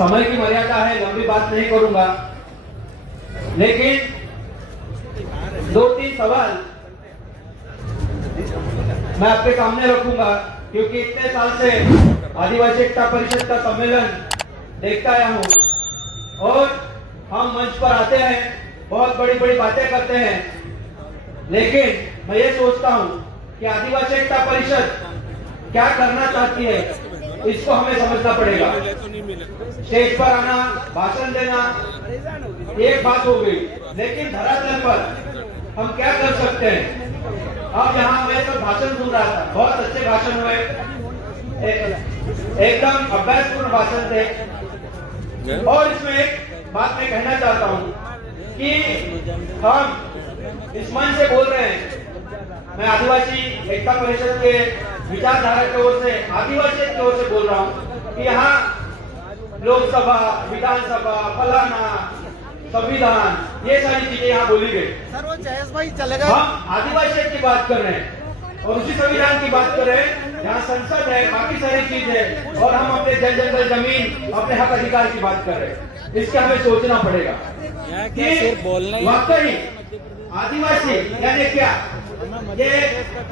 समय की मर्यादा है, लंबी बात नहीं करूंगा, लेकिन 2-3 सवाल मैं आपके सामने रखूंगा, क्योंकि इतने साल से आदिवासी एकता परिषद का सम्मेलन देखता आया हूं और हम मंच पर आते हैं, बहुत बड़ी बड़ी बातें करते हैं, लेकिन मैं ये सोचता हूं कि आदिवासी एकता परिषद क्या करना चाहती है, इसको हमें समझना पड़ेगा। स्टेज पर आना, भाषण देना एक बात हो गई, लेकिन धरातल पर हम क्या कर सकते हैं? अब यहाँ मैं तो भाषण सुन रहा था, बहुत अच्छे भाषण हुए, एकदम अभ्यासपूर्ण भाषण थे। और इसमें एक बात मैं कहना चाहता हूँ कि हम इस मंच से बोल रहे हैं, मैं आदिवासी एकता परिषद के विचारधारा की ओर से, आदिवासी की ओर से बोल रहा हूँ कि यहाँ लोकसभा, विधानसभा, फलाना, संविधान, ये सारी चीजें यहाँ बोली गई। सर वो जयेश भाई चलेगा। हम आदिवासी की बात कर रहे हैं और उसी संविधान की बात कर रहे हैं जहाँ संसद है, बाकी सारी चीज है, और हम अपने जंगल जमीन, अपने हक अधिकार की बात कर रहे हैं। इसके हमें सोचना पड़ेगा कि वाकई आदिवासी यानी क्या? ये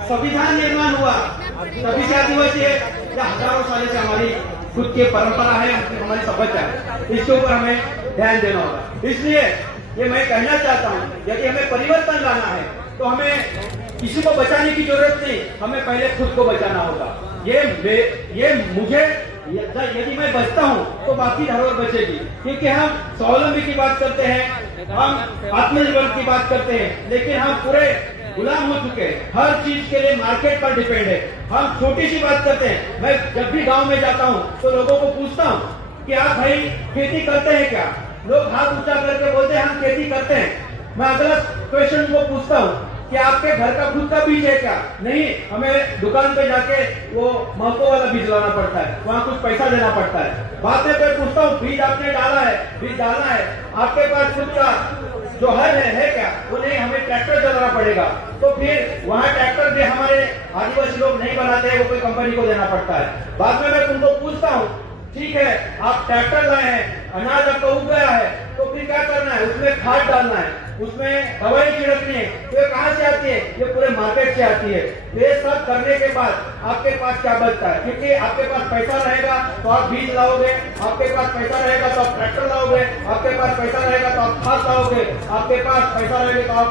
संविधान निर्माण हुआ तभी से आदिवासी है या हजारों साल से हमारी खुद की परंपरा है, हमारी सभ्यता है? इसके ऊपर हमें ध्यान देना होगा। इसलिए ये मैं कहना चाहता हूँ, यदि हमें परिवर्तन लाना है तो हमें किसी को बचाने की जरूरत नहीं, हमें पहले खुद को बचाना होगा। ये मुझे, यदि मैं बचता हूँ तो बाकी धरोहर बचेगी, क्योंकि हम स्वावलंबी की बात करते हैं, हम आत्मनिर्भर की बात करते हैं, लेकिन हम पूरे गुलाम हो चुके हैं। हर चीज के लिए मार्केट पर डिपेंड है। हम छोटी सी बात करते हैं, मैं जब भी गांव में जाता हूँ तो लोगों को पूछता हूँ कि आप भाई खेती करते हैं क्या? लोग हाथ ऊंचा करके बोलते हैं हम खेती करते हैं। मैं अगला क्वेश्चन को पूछता हूँ कि आपके घर का खुद का बीज है क्या? नहीं, हमें दुकान पे जाके वो महको वाला बीज लाना पड़ता है, वहाँ कुछ पैसा देना पड़ता है। बाद में मैं पूछता हूँ बीज आपने डाला है, बीज डालना है, आपके पास खुद का जो है क्या? वो नहीं, हमें ट्रैक्टर चलाना पड़ेगा। तो फिर वहाँ ट्रैक्टर भी हमारे आदिवासी लोग नहीं बनाते, वो कोई कंपनी को देना पड़ता है। बाद में मैं उनको पूछता हूँ, ठीक है आप ट्रैक्टर लाए हैं, अनाज आपका उग गया है, तो फिर क्या करना है? उसमें खाद डालना है, उसमें दवाई छिड़कनी है, तो ये कहाँ से आती है? ये पूरे मार्केट से आती है। ये सब करने के बाद आपके पास क्या बचता है? क्योंकि आपके पास पैसा रहेगा तो आप बीज लाओगे, आपके पास पैसा रहेगा तो आप ट्रैक्टर लाओगे, आपके पास पैसा रहेगा तो आप खाद लाओगे, आपके पास पैसा रहेगा तो आप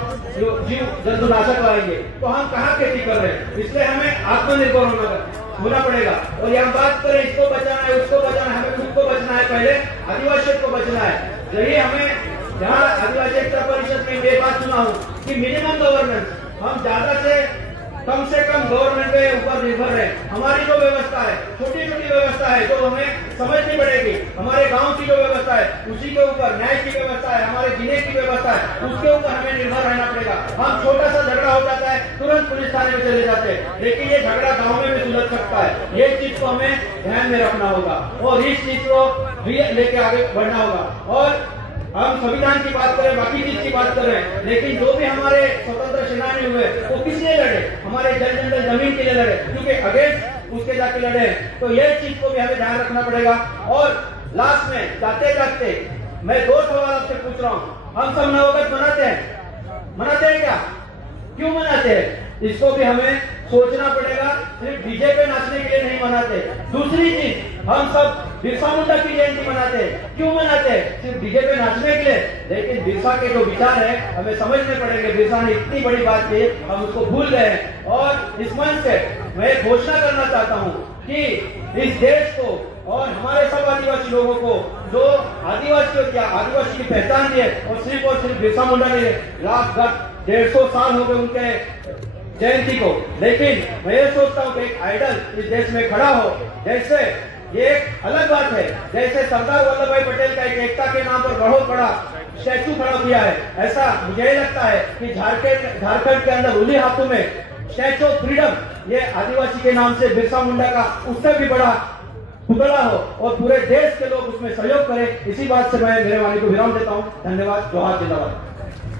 जीव जंतुनाशक लाएंगे। तो हम कहाँ खेती कर रहे हैं? इसलिए हमें आत्मनिर्भर होना पड़ेगा। और ये हम बात करें इसको बचाना है, उसको बचाना है, हमें खुद को बचना है, पहले आदिवासी को बचना है। यही हमें जहाँ आदिवासी एकता परिषद में ये बात सुना हूँ कि मिनिमम गवर्नेंस, हम ज्यादा से कम गवर्नमेंट के ऊपर निर्भर है। हमारी जो व्यवस्था है, छोटी छोटी व्यवस्था है, जो हमें समझनी पड़ेगी। हमारे गांव की जो व्यवस्था है, उसी के ऊपर न्याय की व्यवस्था है, हमारे जीने की व्यवस्था है, उसके ऊपर हमें निर्भर रहना पड़ेगा। हम छोटा सा झगड़ा हो जाता है, तुरंत पुलिस थाने में चले जाते हैं, लेकिन ये झगड़ा गाँव में भी सुलझ सकता है। ये चीज को हमें ध्यान में रखना होगा और इस चीज को भी लेके आगे बढ़ना होगा। और हम संविधान की बात करें, बाकी चीज की बात करें, लेकिन जो भी हमारे स्वतंत्र सेनानी हुए वो किस लिए लड़े? हमारे जंगल जमीन के लिए लड़े, क्योंकि अगेंस्ट उसके जाके लड़े हैं। तो ये चीज को भी हमें ध्यान रखना पड़ेगा। और लास्ट में जाते जाते मैं 2 सवाल आपसे पूछ रहा हूँ। हम सब नवगत मनाते हैं क्या? क्यों मनाते हैं? इसको भी हमें सोचना पड़ेगा। सिर्फ डीजे पे नाचने के लिए नहीं मनाते। दूसरी चीज, हम सब बिरसा मुंडा की जयंती मनाते हैं। क्यों मनाते हैं? सिर्फ डीजे पे नाचने के लिए। लेकिन बिरसा के जो विचार है हमें समझने पड़ेंगे। बिरसा ने इतनी बड़ी बात की, हम उसको भूल गए हैं। और इस मंच से मैं घोषणा करना चाहता हूँ कि इस देश को और हमारे सब आदिवासी लोगों को, जो आदिवासियों क्या आदिवासी की पहचान दी है, और सिर्फ बिरसा मुंडा ने लास्ट 150 साल हो गए उनके जयंती को। लेकिन मैं ये सोचता हूँ कि एक आइडल इस देश में खड़ा हो। जैसे ये एक अलग बात है, जैसे सरदार वल्लभ भाई पटेल का एक एकता के नाम पर बहुत बड़ा स्टैचू खड़ा किया है, ऐसा मुझे लगता है कि झारखंड के अंदर उली हाथों में स्टैचू ऑफ फ्रीडम, ये आदिवासी के नाम से बिरसा मुंडा का उससे भी बड़ा पुतला हो और पूरे देश के लोग उसमें सहयोग करें। इसी बात से मैं मेरे वाणी को विराम देता हूँ। धन्यवाद। जोहार जिंदाबाद।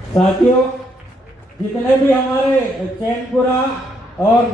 साथियों, जितने भी हमारे चैनपुरा और